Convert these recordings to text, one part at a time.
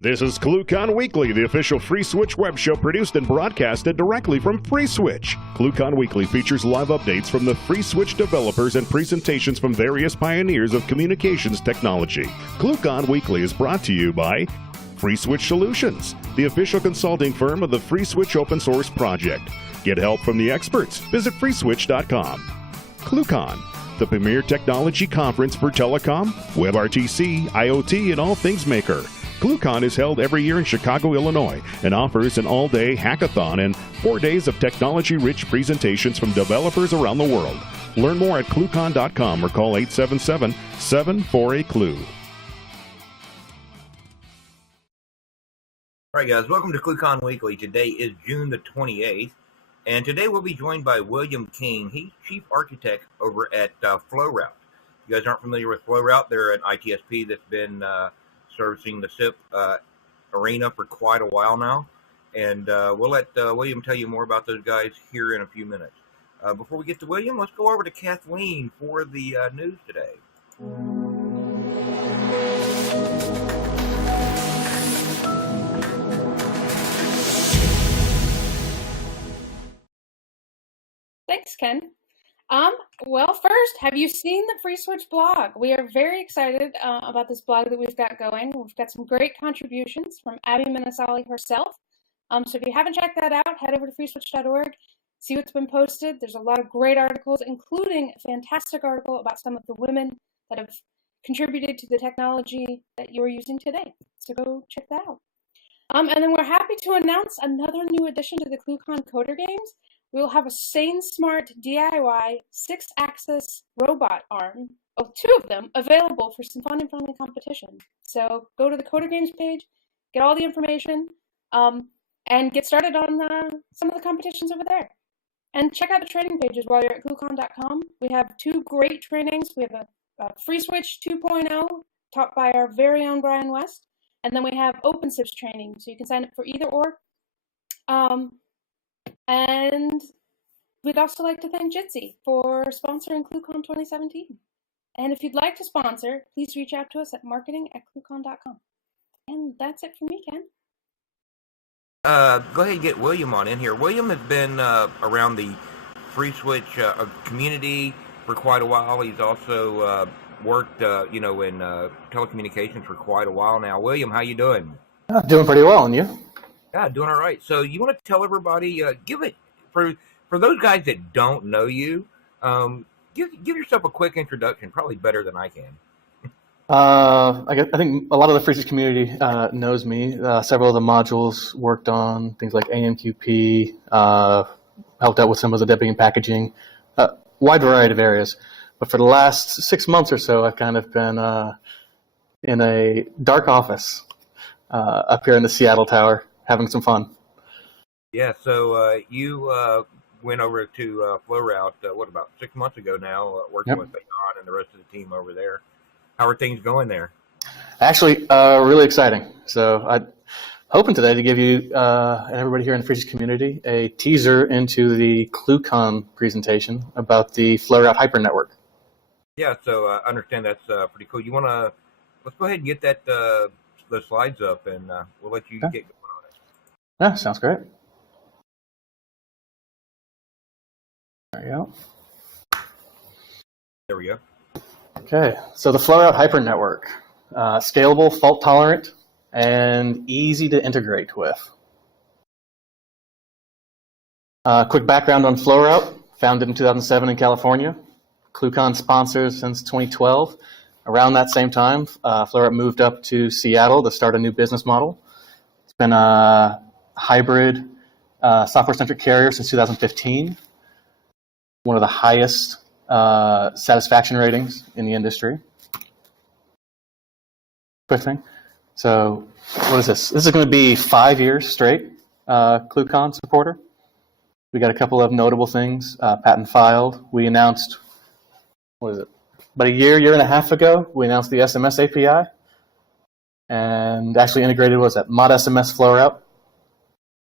This is ClueCon Weekly, the official FreeSWITCH web show produced and broadcasted directly from FreeSWITCH. ClueCon Weekly features live updates from the FreeSWITCH developers and presentations from various pioneers of communications technology. ClueCon Weekly is brought to you by FreeSWITCH Solutions, the official consulting firm of the FreeSWITCH open source project. Get help from the experts. Visit freeswitch.com. ClueCon, the premier technology conference for telecom, WebRTC, IoT, and all things maker. ClueCon is held every year in Chicago, Illinois, and offers an all-day hackathon and 4 days of technology-rich presentations from developers around the world. Learn more at ClueCon.com or call 877-748-CLUE. All right, guys, welcome to ClueCon Weekly. Today is June the 28th, and today we'll be joined by William King. He's Chief Architect over at Flowroute. If you guys aren't familiar with Flowroute, they're an ITSP that's been servicing the SIP arena for quite a while now, and we'll let William tell you more about those guys here in a few minutes. Before we get to William, let's go over to Kathleen for the news today. Thanks, Ken. Well, first, have you seen the FreeSWITCH blog? We are very excited about this blog that we've got going. We've got some great contributions from Abby Minasali herself. So if you haven't checked that out, head over to freeswitch.org, see what's been posted. There's a lot of great articles, including a fantastic article about some of the women that have contributed to the technology that you're using today. So go check that out. And then we're happy to announce another new addition to the ClueCon Coder Games. We will have a SaneSmart DIY 6-axis robot arm, two of them, available for some fun and friendly competition. So go to the Coder Games page, get all the information, and get started on some of the competitions over there. And check out the training pages while you're at ClueCon.com. We have 2 great trainings. We have a FreeSWITCH 2.0 taught by our very own Brian West, and then we have OpenSIPs training, so you can sign up for either or. And we'd also like to thank Jitsi for sponsoring ClueCon 2017. And if you'd like to sponsor, please reach out to us at marketing@cluecon.com. And that's it for me, Ken. Go ahead and get William on in here. William has been around the FreeSWITCH community for quite a while. He's also worked, in telecommunications for quite a while now. William, how you doing? Doing pretty well, and you? Yeah, doing all right. So you want to tell everybody, give it for those guys that don't know you, give yourself a quick introduction, probably better than I can. I think a lot of the FreeSWITCH community knows me. Several of the modules worked on, things like AMQP, helped out with some of the debugging packaging, wide variety of areas. But for the last 6 months or so, I've kind of been in a dark office up here in the Seattle Tower, having some fun. Yeah, so you went over to Flowroute, about 6 months ago now, working with Bayon and the rest of the team over there. How are things going there? Actually, really exciting. So I'm hoping today to give you and everybody here in the FreeSWITCH community a teaser into the ClueCon presentation about the Flowroute HyperNetwork. Yeah, so I understand that's pretty cool. Let's go ahead and get the slides up, and we'll let you get going on it. Yeah, sounds great. There you go. There we go. Okay, so the Flowroute HyperNetwork, scalable, fault-tolerant, and easy to integrate with. Quick background on Flowroute, founded in 2007 in California. ClueCon sponsors since 2012. Around that same time, Flowroute moved up to Seattle to start a new business model. It's been a hybrid software-centric carrier since 2015. One of the highest satisfaction ratings in the industry. Quick thing. So what is this? This is going to be 5 years straight ClueCon supporter. We got a couple of notable things. Patent filed. We announced, about a year and a half ago, we announced the SMS API, and actually integrated, mod SMS Flowroute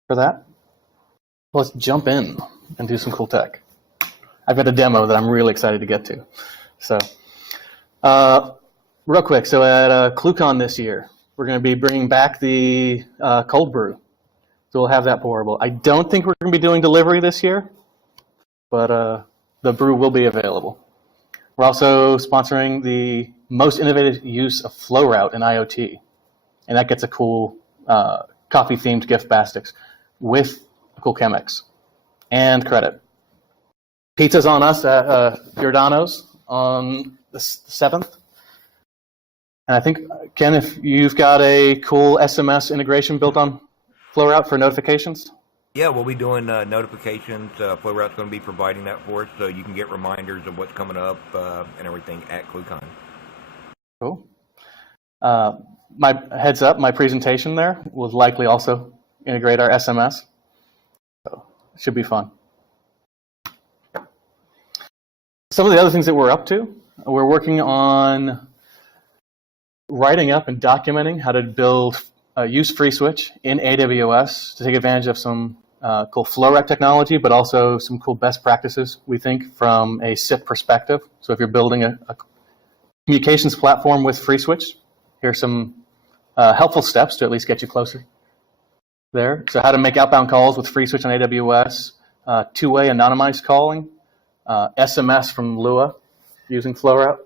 for that. Let's jump in and do some cool tech. I've got a demo that I'm really excited to get to. So, real quick, so at ClueCon this year, we're going to be bringing back the cold brew. So we'll have that pourable. I don't think we're going to be doing delivery this year, but the brew will be available. We're also sponsoring the most innovative use of Flowroute in IoT, and that gets a cool coffee-themed gift baskets with cool Chemex and credit. Pizza's on us at Giordano's on the 7th. And I think, Ken, if you've got a cool SMS integration built on Flowroute for notifications? Yeah, we'll be doing notifications. Flowroute's going to be providing that for us, so you can get reminders of what's coming up and everything at ClueCon. Cool. My heads up, my presentation there will likely also integrate our SMS. So it should be fun. Some of the other things that we're up to, we're working on writing up and documenting how to build use FreeSWITCH in AWS to take advantage of some cool Flowroute technology, but also some cool best practices, we think, from a SIP perspective. So if you're building a communications platform with FreeSWITCH, here are some helpful steps to at least get you closer there. So how to make outbound calls with FreeSWITCH on AWS, two-way anonymized calling, SMS from Lua using Flowroute.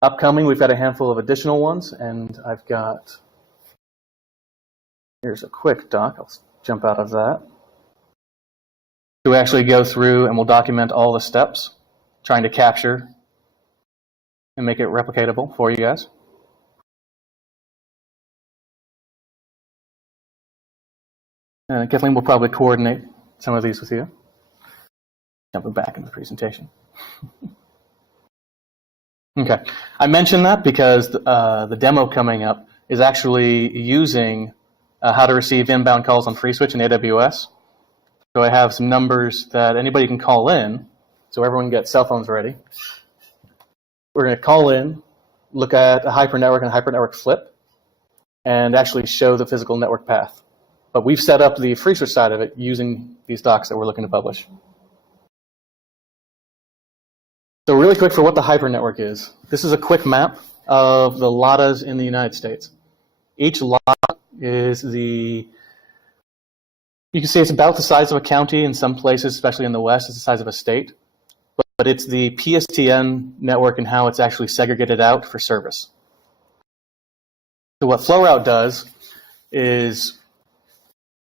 Upcoming, we've got a handful of additional ones, and I've got, here's a quick doc. I'll jump out of that. So we actually go through and we'll document all the steps, trying to capture and make it replicatable for you guys. And Kathleen will probably coordinate some of these with you. Jumping back in the presentation. Okay, I mentioned that because the demo coming up is actually using how to receive inbound calls on FreeSWITCH and AWS. So I have some numbers that anybody can call in, so everyone get cell phones ready. We're going to call in, look at a HyperNetwork and a HyperNetwork flip, and actually show the physical network path. But we've set up the FreeSWITCH side of it using these docs that we're looking to publish. So really quick for what the HyperNetwork is. This is a quick map of the LATAs in the United States. Each LATA is you can say it's about the size of a county in some places, especially in the West, it's the size of a state. But it's the PSTN network and how it's actually segregated out for service. So what Flowroute does is,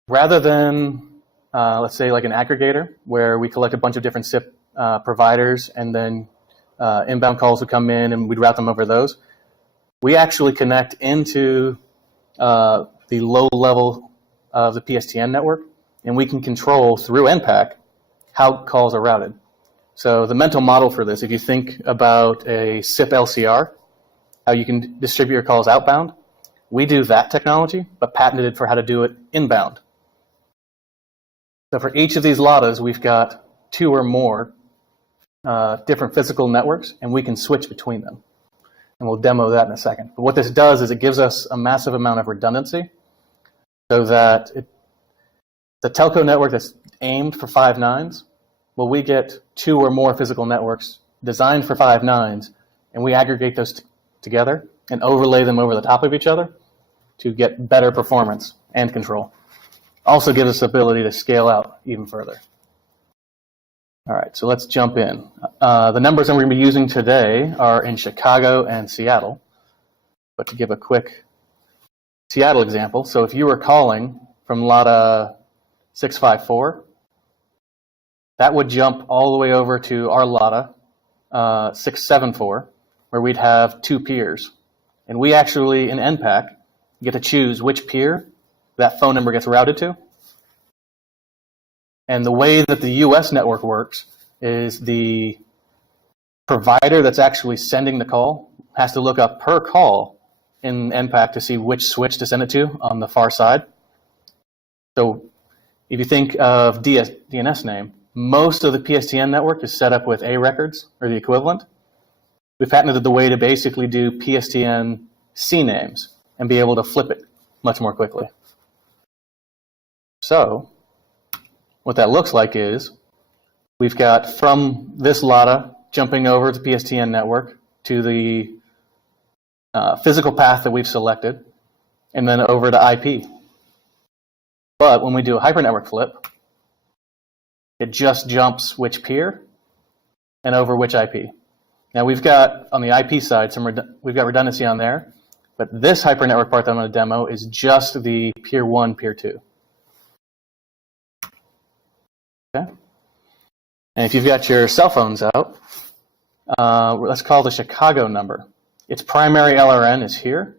rather than, let's say, like an aggregator, where we collect a bunch of different SIP providers and then inbound calls would come in and we'd route them over those, we actually connect into the low level of the PSTN network, and we can control through NPAC how calls are routed. So the mental model for this, if you think about a SIP LCR, how you can distribute your calls outbound, we do that technology, but patented for how to do it inbound. So for each of these LATAs, we've got 2 or more different physical networks, and we can switch between them. And we'll demo that in a second. But what this does is it gives us a massive amount of redundancy so that the telco network that's aimed for 5 nines, well, we get 2 or more physical networks designed for 5 nines, and we aggregate those together and overlay them over the top of each other to get better performance and control. Also gives us the ability to scale out even further. All right, so let's jump in. The numbers that we're going to be using today are in Chicago and Seattle. But to give a quick Seattle example, so if you were calling from LATA 654, that would jump all the way over to our LATA 674, where we'd have 2 peers. And we actually, in NPAC, get to choose which peer that phone number gets routed to. And the way that the US network works is the provider that's actually sending the call has to look up per call in NPAC to see which switch to send it to on the far side. So if you think of DNS name, most of the PSTN network is set up with A records or the equivalent. We've patented the way to basically do PSTN C names and be able to flip it much more quickly. So what that looks like is We've got from this LATA jumping over to PSTN network to the physical path that we've selected, and then over to IP. But when we do a HyperNetwork flip, it just jumps which peer and over which IP. Now we've got, on the IP side, we've got redundancy on there, but this HyperNetwork part that I'm going to demo is just the peer 1, peer 2. Okay. And if you've got your cell phones out, let's call the Chicago number. Its primary LRN is here.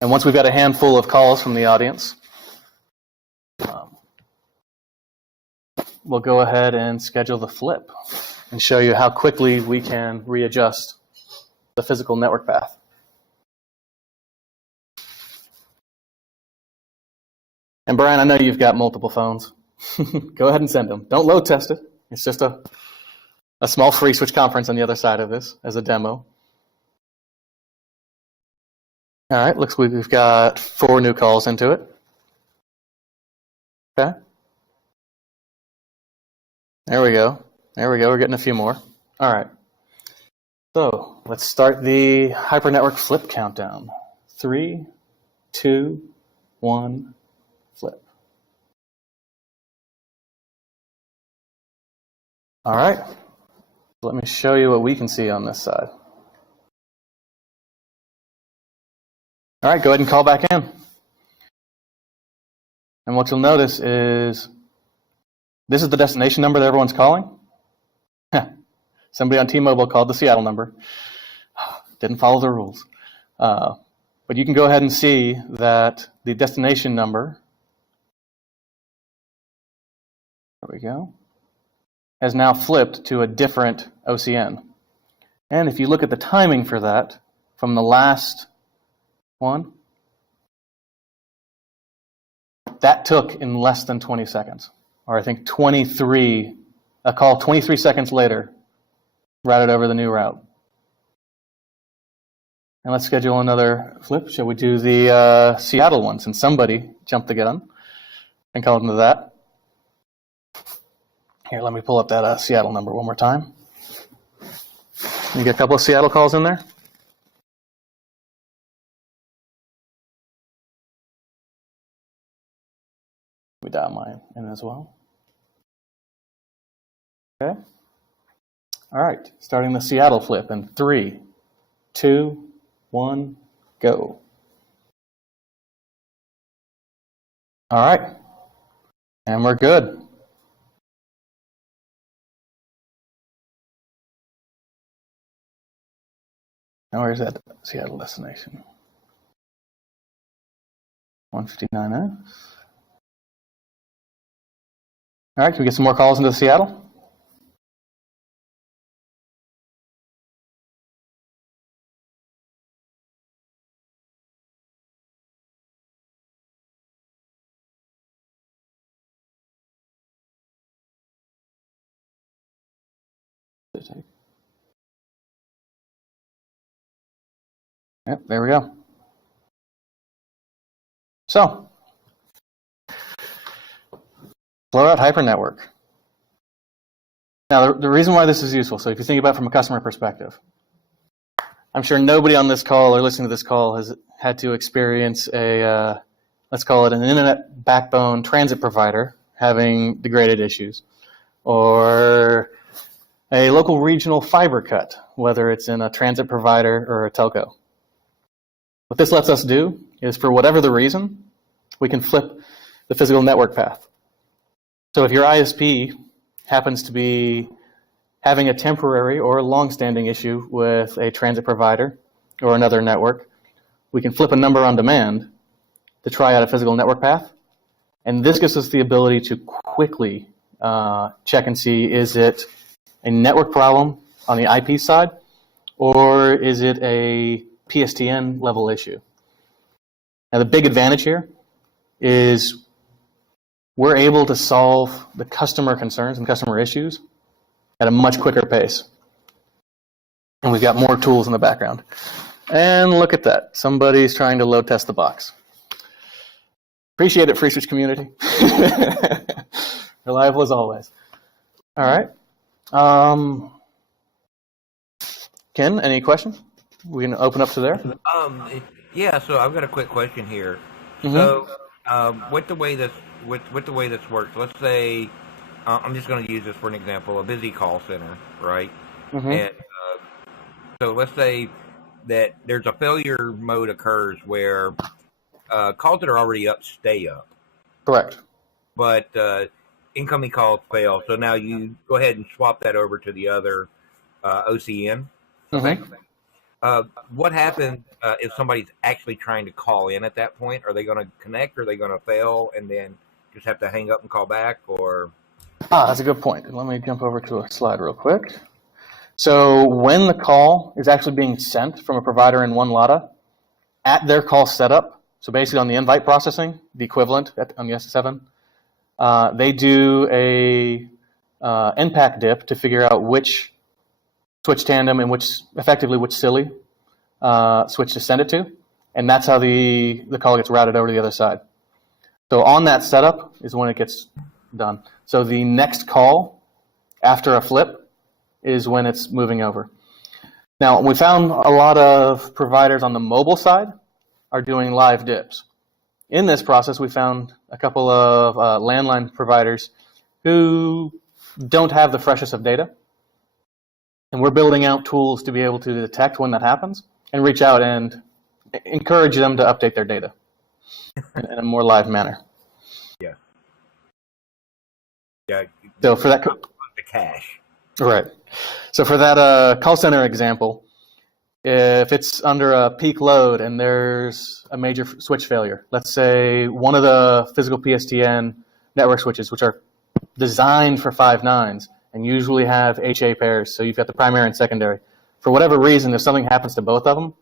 And once we've got a handful of calls from the audience, we'll go ahead and schedule the flip and show you how quickly we can readjust the physical network path. And Brian, I know you've got multiple phones. Go ahead and send them. Don't load test it. It's just a small FreeSWITCH conference on the other side of this as a demo. All right, looks like we've got 4 new calls into it. Okay. There we go. There we go. We're getting a few more. All right. So let's start the HyperNetwork flip countdown. 3, 2, 1, flip. All right. Let me show you what we can see on this side. All right, go ahead and call back in. And what you'll notice is this is the destination number that everyone's calling. Somebody on T-Mobile called the Seattle number. Didn't follow the rules. But you can go ahead and see that the destination number, there we go, has now flipped to a different OCN. And if you look at the timing for that from the last one, that took in less than 20 seconds. Or I think 23, a call 23 seconds later, routed over the new route. And let's schedule another flip. Shall we do the Seattle one, since somebody jumped the gun and called into that? Here, let me pull up that Seattle number one more time. You get a couple of Seattle calls in there? We dial mine in as well. Okay. All right, starting the Seattle flip in 3, 2, 1, go. All right, and we're good. Now where's that Seattle destination? 159F. All right, can we get some more calls into Seattle? Yep, there we go. So, Flowroute HyperNetwork. Now, the reason why this is useful, so if you think about it from a customer perspective, I'm sure nobody on this call or listening to this call has had to experience a, let's call it an internet backbone transit provider having degraded issues, or a local regional fiber cut, whether it's in a transit provider or a telco. What this lets us do is, for whatever the reason, we can flip the physical network path. So if your ISP happens to be having a temporary or a long-standing issue with a transit provider or another network, we can flip a number on demand to try out a physical network path. And this gives us the ability to quickly check and see, is it a network problem on the IP side, or is it a PSTN level issue? Now, the big advantage here is we're able to solve the customer concerns and customer issues at a much quicker pace. And we've got more tools in the background. And look at that. Somebody's trying to load test the box. Appreciate it, FreeSWITCH community. Reliable as always. All right. Ken, any question? We can open up to there. Yeah. So I've got a quick question here. Mm-hmm. So, with the way this works, let's say I'm just going to use this for an example: a busy call center, right? Mm-hmm. And so let's say that there's a failure mode occurs where calls that are already up stay up, Correct. but incoming calls fail. So now you go ahead and swap that over to the other OCN. Okay. Mm-hmm. What happens if somebody's actually trying to call in at that point? Are they going to connect? Or are they going to fail and then just have to hang up and call back? Or That's a good point. Let me jump over to a slide real quick. So when the call is actually being sent from a provider in one LATA, at their call setup, so basically on the invite processing, the equivalent on the SS7, they do a NPAC dip to figure out which switch tandem and which SILI switch to send it to, and that's how the call gets routed over to the other side. So on that setup is when it gets done. So the next call after a flip is when it's moving over. Now, we found a lot of providers on the mobile side are doing live dips. In this process, we found a couple of landline providers who don't have the freshest of data. And we're building out tools to be able to detect when that happens and reach out and encourage them to update their data in a more live manner. yeah, yeah. So for that, The cache. right. So for that call center example, if it's under a peak load and there's a major switch failure, let's say one of the physical PSTN network switches, which are designed for 5 nines and usually have HA pairs, so you've got the primary and secondary. For whatever reason, if something happens to both of them,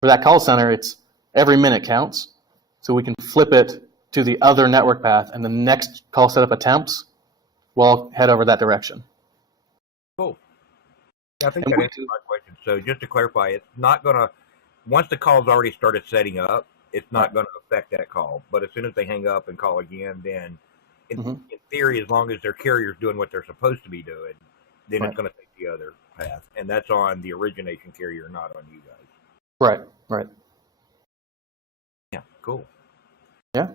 for that call center, it's every minute counts, so we can flip it to the other network path, and the next call setup attempts will head over that direction. Cool. Yeah, I think that answers my question. So just to clarify, it's not going to, once the call's already started setting up, it's not going to affect that call. But as soon as they hang up and call again, then in theory, as long as their carrier's doing what they're supposed to be doing, then it's going to take the other path. And that's on the origination carrier, not on you guys. Right. Yeah, cool. Yeah.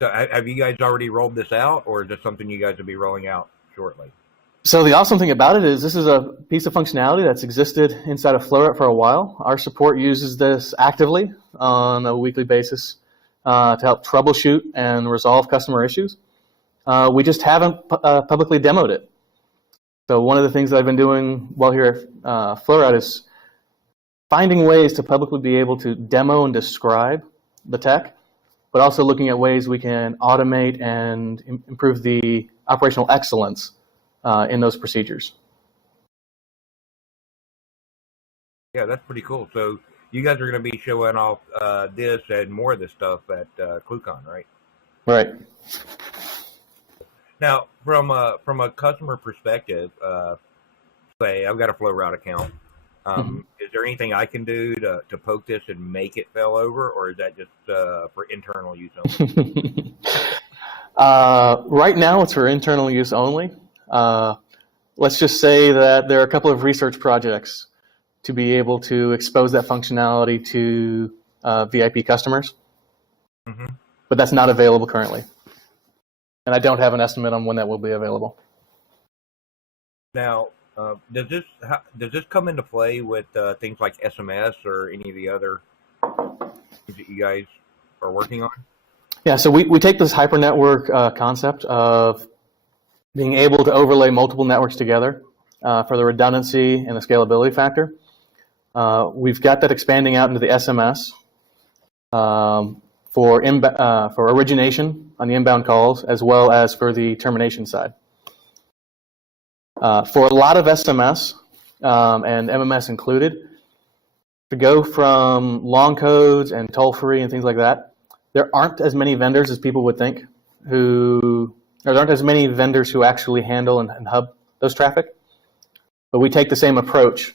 So have you guys already rolled this out, or is this something you guys will be rolling out shortly? So the awesome thing about it is this is a piece of functionality that's existed inside of Flowroute for a while. Our support uses this actively on a weekly basis to help troubleshoot and resolve customer issues. We just haven't publicly demoed it. So one of the things that I've been doing while here at Flowroute is finding ways to publicly be able to demo and describe the tech, but also looking at ways we can automate and improve the operational excellence in those procedures. Yeah, that's pretty cool. So you guys are going to be showing off this and more of this stuff at ClueCon, right? Right. Now, from a customer perspective, say I've got a Flowroute account. Is there anything I can do to poke this and make it fail over, or is that just for internal use only? Right now, it's for internal use only. Let's just say that there are a couple of research projects to be able to expose that functionality to VIP customers, but that's not available currently. And I don't have an estimate on when that will be available. Now, does this come into play with things like SMS or any of the other things that you guys are working on? Yeah, so we take this HyperNetwork concept of being able to overlay multiple networks together for the redundancy and the scalability factor. We've got that expanding out into the SMS for origination on the inbound calls, as well as for the termination side. For a lot of SMS and MMS included, to go from long codes and toll-free and things like that, there aren't as many vendors as people would think there aren't as many vendors who actually handle and hub those traffic. But we take the same approach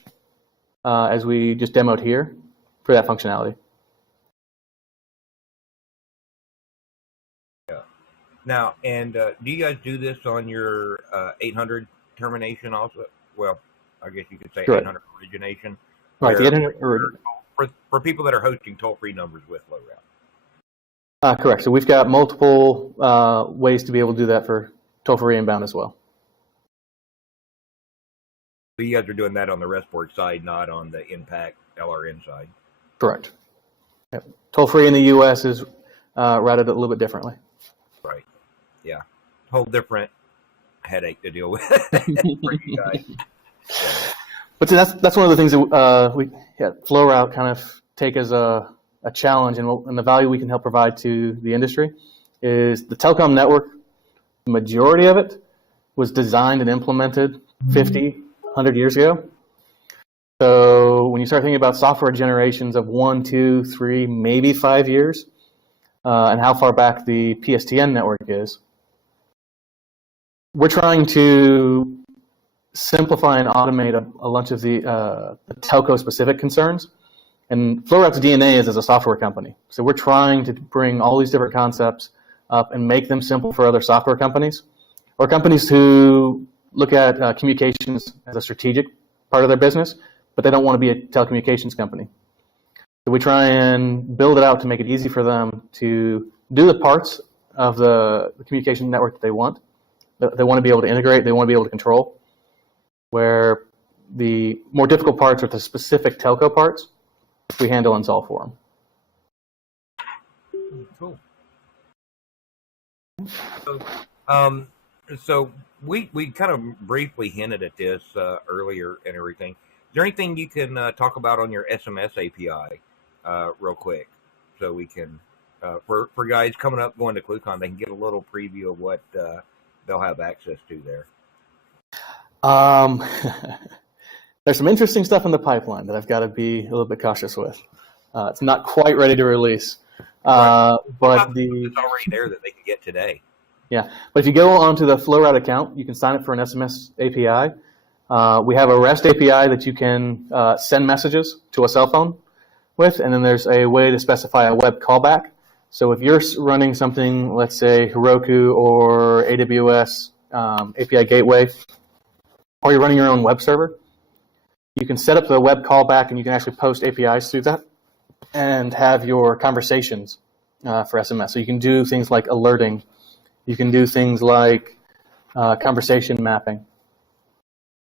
as we just demoed here for that functionality. Yeah. Now, and do you guys do this on your 800 termination also? Well, I guess you could say Correct. 800 origination. Right. The internet, for people that are hosting toll-free numbers with Flowroute. correct. So we've got multiple ways to be able to do that for toll-free inbound as well. So you guys are doing that on the Resport side, not on the Impact LRN side. Correct. Yep. Toll-free in the U.S. is routed a little bit differently. Right. Yeah. Whole different headache to deal with for you guys. Yeah. But see, that's one of the things that we at Flowroute kind of take as a challenge, and the value we can help provide to the industry is the telecom network. The majority of it was designed and implemented 50, 100 years ago. So when you start thinking about software generations of 1, 2, 3, maybe 5 years, and how far back the PSTN network is, we're trying to simplify and automate a bunch of the telco-specific concerns. And Flowroute's DNA is as a software company. So we're trying to bring all these different concepts up and make them simple for other software companies, or companies who look at communications as a strategic part of their business, but they don't want to be a telecommunications company. So we try and build it out to make it easy for them to do the parts of the communication network that they want. They want to be able to integrate, they want to be able to control, where the more difficult parts are the specific telco parts we handle and solve for them. Cool. So we kind of briefly hinted at this earlier and everything. Is there anything you can talk about on your SMS API real quick, so we can for guys coming up going to ClueCon, they can get a little preview of what they'll have access to there? There's some interesting stuff in the pipeline that I've got to be a little bit cautious with. It's not quite ready to release, Right. but It's already there that they can get today. Yeah, but if you go onto the Flowroute account, you can sign up for an SMS API. We have a REST API that you can send messages to a cell phone with, and then there's a way to specify a web callback. So if you're running something, let's say Heroku or AWS API Gateway, or you're running your own web server, you can set up the web callback, and you can actually post APIs through that and have your conversations for SMS. So you can do things like alerting. You can do things like conversation mapping.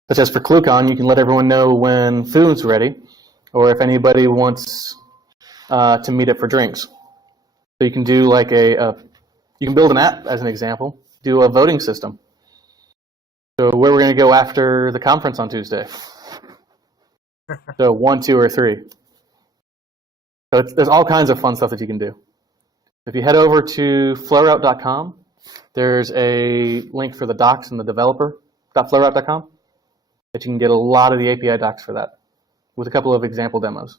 Such as for ClueCon, you can let everyone know when food's ready, or if anybody wants to meet up for drinks. So you can do like you can build an app, as an example, do a voting system. So where we're going to go after the conference on Tuesday. So 1, 2, or 3. So there's all kinds of fun stuff that you can do. If you head over to flowroute.com, there's a link for the docs and the developer.flowroute.com that you can get a lot of the API docs for that, with a couple of example demos.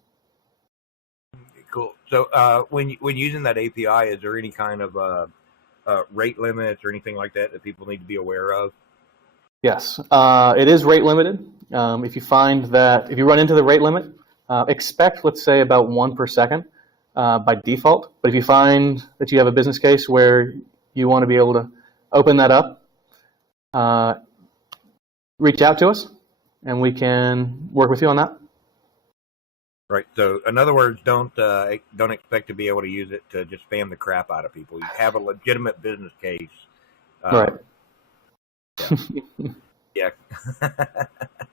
Cool. So when using that API, is there any kind of rate limits or anything like that people need to be aware of? Yes, it is rate limited. If you run into the rate limit, expect, let's say, about 1 per second by default. But if you find that you have a business case where you want to be able to open that up, reach out to us, and we can work with you on that. Right. So, in other words, don't expect to be able to use it to just spam the crap out of people. You have a legitimate business case. Right. Yeah.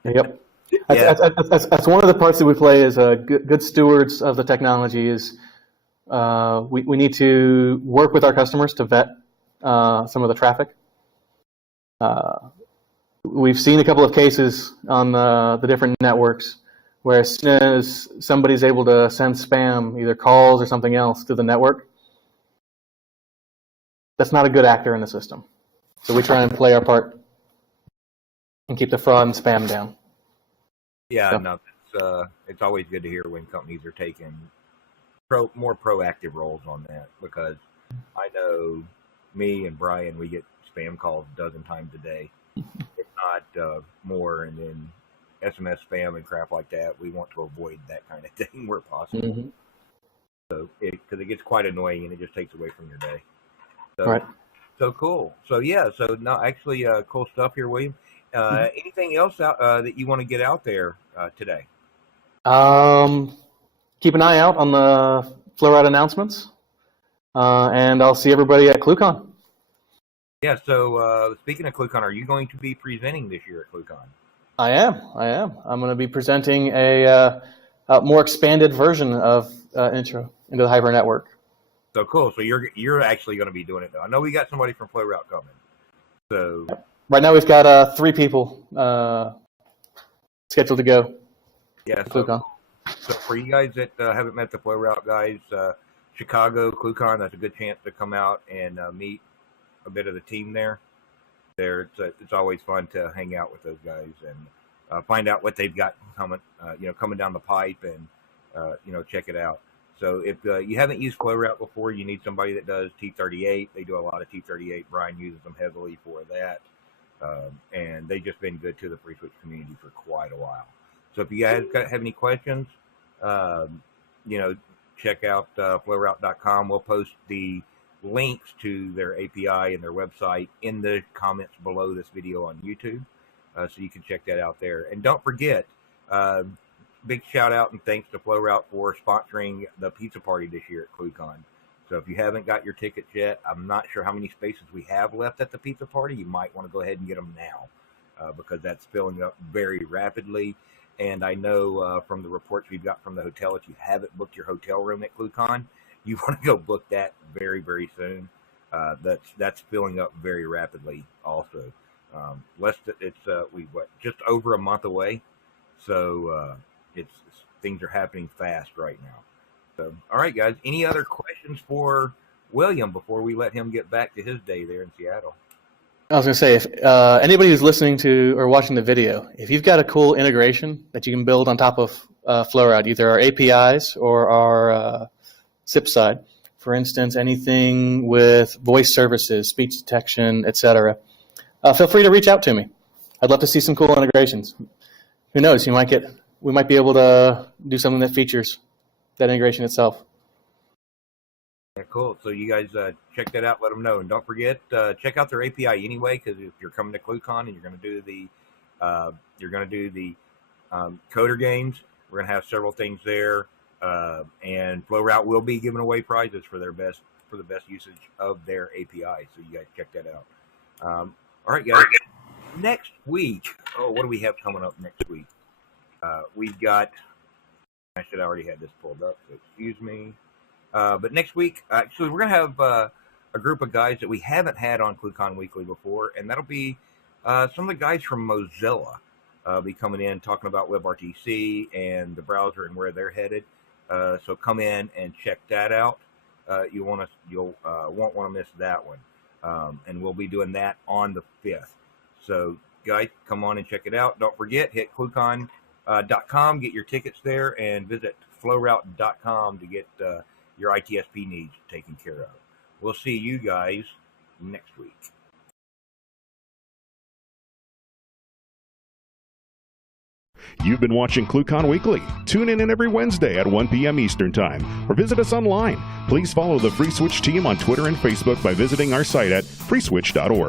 Yep. Yeah. That's one of the parts that we play as good stewards of the technology. Is we need to work with our customers to vet some of the traffic. We've seen a couple of cases on the different networks where as soon as somebody's able to send spam, either calls or something else, to the network, that's not a good actor in the system. So we try and play our part and keep the fraud and spam down. Yeah, So. No, it's always good to hear when companies are taking more proactive roles on that, because I know me and Brian, we get spam calls a dozen times a day, if not more, and then SMS spam and crap like that. We want to avoid that kind of thing where possible. Mm-hmm. So, because it gets quite annoying and it just takes away from your day. So, Right. So cool. So yeah. So no, actually, cool stuff here, William. Anything else that you want to get out there today? Keep an eye out on the Flowroute announcements, and I'll see everybody at ClueCon. Yeah, so speaking of ClueCon, are you going to be presenting this year at ClueCon? I am. I'm going to be presenting a more expanded version of Intro into the HyperNetwork. So cool. So you're actually going to be doing it, though. I know we got somebody from Flowroute coming. So right now we've got 3 people scheduled to go. Yeah, to ClueCon. So for you guys that haven't met the Flowroute guys, Chicago, ClueCon, that's a good chance to come out and meet a bit of the team there. It's always fun to hang out with those guys and find out what they've got coming down the pipe and check it out. So if you haven't used Flowroute before, you need somebody that does T38. They do a lot of T38. Brian uses them heavily for that, and they've just been good to the FreeSWITCH community for quite a while. So if you guys have any questions, check out Flowroute.com. We'll post the links to their API and their website in the comments below this video on YouTube, so you can check that out there. And don't forget, big shout out and thanks to Flowroute for sponsoring the pizza party this year at ClueCon. So if you haven't got your tickets yet, I'm not sure how many spaces we have left at the pizza party. You might want to go ahead and get them now because that's filling up very rapidly. And I know from the reports we've got from the hotel, if you haven't booked your hotel room at ClueCon, you want to go book that very, very soon. That's filling up very rapidly also. Just over a month away. So things are happening fast right now. So, all right, guys, any other questions for William before we let him get back to his day there in Seattle? I was going to say, if anybody who's listening to or watching the video, if you've got a cool integration that you can build on top of Flowroute, either our APIs or our SIP side, for instance, anything with voice services, speech detection, etc., feel free to reach out to me. I'd love to see some cool integrations. Who knows? We might be able to do something that features that integration itself. Yeah, cool. So you guys check that out. Let them know, and don't forget check out their API anyway. Because if you're coming to ClueCon and you're going to do the coder games, we're going to have several things there, and Flowroute will be giving away prizes for the best usage of their API. So you guys check that out. All right, guys. Next week. Oh, what do we have coming up next week? We've got. I should already have this pulled up. So excuse me. But next week, actually, we're going to have a group of guys that we haven't had on ClueCon Weekly before, and that'll be some of the guys from Mozilla be coming in talking about WebRTC and the browser and where they're headed. So come in and check that out. You'll won't want to miss that one, and we'll be doing that on the 5th. So guys, come on and check it out. Don't forget, hit ClueCon.com, get your tickets there, and visit Flowroute.com to get your ITSP needs taken care of. We'll see you guys next week. You've been watching ClueCon Weekly. Tune in every Wednesday at 1 p.m. Eastern Time, or visit us online. Please follow the FreeSWITCH team on Twitter and Facebook by visiting our site at freeswitch.org.